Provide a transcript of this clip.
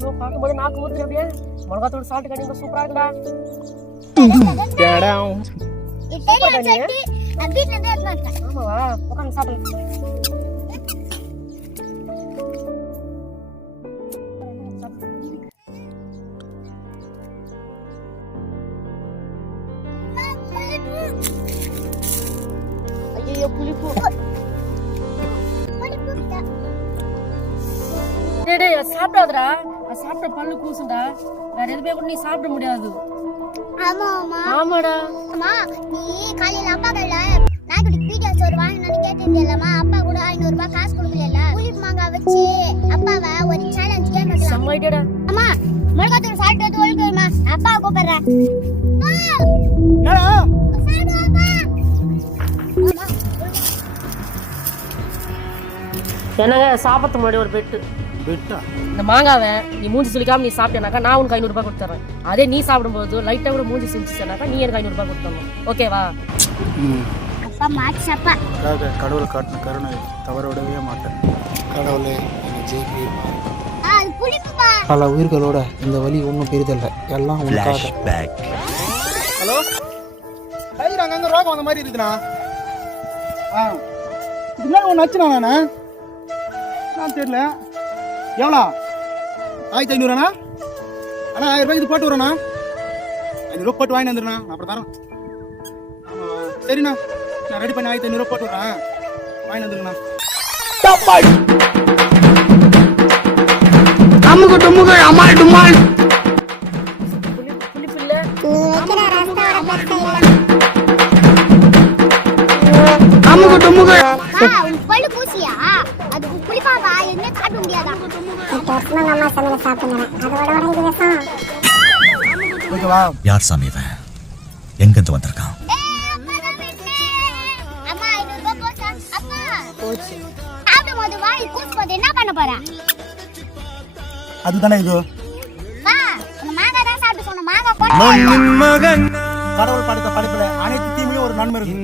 ஐயோ பாக்கும்போது நாக்கு ஊத்துது அப்படியே. மிளகாத்தூள் சால்ட் கட்டிங்க சூப்பரா இருக்குடா. ஆமாவா உட்காந்து சாப்பிடு. ஐயோ புளிப்பு. டேய் சாப்பிடாதடா. சாப்பிட்ட பல்லு கூசுண்டா. வேற எதுவுமே கூட நீ சாப்பிட முடியாது. ஆமாடா. அம்மா நீ காலையில அப்பா கையில நாய்க்குட்டி பீடியா சோறு வாங்கினு கேட்டிருந்தேலம்மா. அப்பா கூட 500 ரூபாய் காசு கொடுக்கல. புளிப்பு மாங்காய் வச்சு அப்பாவை ஒரு சேலஞ்ச் கேம் வைக்கலாம். செம்ம ஐடியாடா. அம்மா மிளகாத்தூள் சாப்பிட்டு ஒழுங்குமா அப்பா கூப்பிடுறேன். என்னங்க சாப்பிட்டு முன்னாடி ஒரு பெட்டு. இந்த மாங்காவை நீ மூஞ்சி சுளிக்காம நீ சாப்பிட்டேனாக்கா நான் உனக்கு 500 ரூபாய் கொடுத்துறேன். அதே நீ சாப்பிடும்போது லைட்டா கூட மூஞ்சி சுளிச்சுனாக்கா நீ எனக்கு 500 ரூபாய் கொடுத்துடணும். ஓகேவா? அப்பா மாச்சப்பா. கடவுள் காட்டின கருணை தவறவிடவே மாட்டேன். கடவுளே என்னை ஜெயிப்பி. பல உயிர்களோட இந்த வழி ஒன்றும் பெரிதல்ல, எல்லாம் உனக்காக. ஹலோ ஐயா, அங்கே ரோகம் வந்த மாதிரி இருக்குண்ணா. இதுமாதிரி ஒன்று வச்சுண்ணா நான் தெரியல. எவ்வளோ? 1500 அண்ணா 1000 ரூபாய்க்கு இது போட்டு வரேண்ணா. 500 ரூபா போட்டு வாங்கி வந்துடுண்ணா. நான் அப்புறம் தரேன். ஆமாம் சரிண்ணா, நான் ரெடி பண்ணி 1500 ரூபா போட்டு வரேன். வாங்கி வந்துடுங்கண்ணா. அம்முக்கு டும்முக்கு அம்மாள் டும்மாள். புளிப்பு இல்ல. அம்முக்கு டும்முக்கு. பல்லு பூசியா? அது புளிப்பாவா? என்ன சாப்பிட முடியாதா? ஓகேவா? யார் சாமி இவன்? எங்கிருந்து வந்திருக்கான்? அம்மா 500 ரூபாய் போச்சா? அப்பா போச்சு. சாப்பிடும்போது வாய் கூசும்போது என்ன பண்ண போற? அதுதானே இது. வா, உங்க மாங்கா தான் சாப்பிட்டு சொன்ன மாங்கா போடு. கடவுள் படைத்த படைப்புல அனைத்து தீமையும் ஒரு நன்மை இருக்கு.